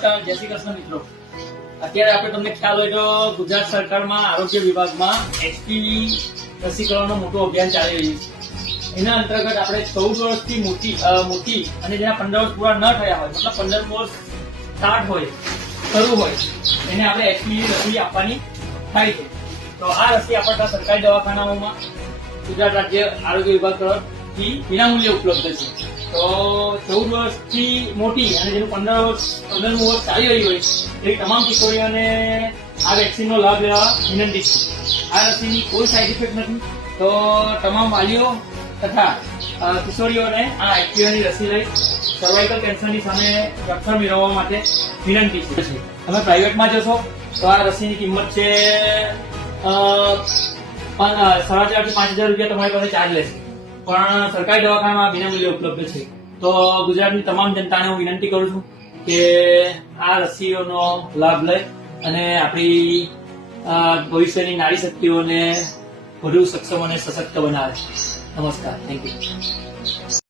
નમસ્કાર, જય શ્રી કૃષ્ણ મિત્રો। અત્યારે આપણે તમને ખ્યાલ હોય તો ગુજરાત સરકારમાં આરોગ્ય વિભાગમાં એચપીવી રસીકરણનું મોટું અભિયાન ચાલી રહ્યું છે। એના અંતર્ગત આપણે 14 વર્ષથી મોટી અને જેના 15 વર્ષ પૂરા ન થયા હોય, મતલબ 15 વર્ષ સ્ટાર્ટ હોય, શરૂ હોય, એને આપણે એચપીવી રસી આપવાની થાય છે। તો આ રસી આપણા સરકારી દવાખાનાઓમાં ગુજરાત રાજ્ય આરોગ્ય વિભાગ તરફથી વિનામૂલ્યે ઉપલબ્ધ છે। તો 14 વર્ષથી મોટી અને જેનું 15 વર્ષ ચાલી રહી હોય એવી તમામ કિશોરીઓને આ વેક્સિનનો લાભ લેવા વિનંતી છે। આ રસીની કોઈ સાઇડ ઇફેક્ટ નથી, તો તમામ વાલીઓ તથા કિશોરીઓને આ એચપીવીની રસી લઈ સર્વાઇકલ કેન્સરની સામે રક્ષણ મેળવવા માટે વિનંતી છે। તમે પ્રાઇવેટમાં જશો તો આ રસીની કિંમત છે 4,500 થી 5,000 રૂપિયા તમારી પાસે ચાર્જ લેશે, પણ સરકારી દવાખાનામાં વિનામૂલ્યે ઉપલબ્ધ છે। તો ગુજરાતની તમામ જનતાને હું વિનંતી કરું છું કે આ રસીઓનો લાભ લઈ અને આપણી ભવિષ્યની નારી શક્તિઓને વધુ સક્ષમ અને સશક્ત બનાવે। નમસ્કાર, થેન્ક યુ।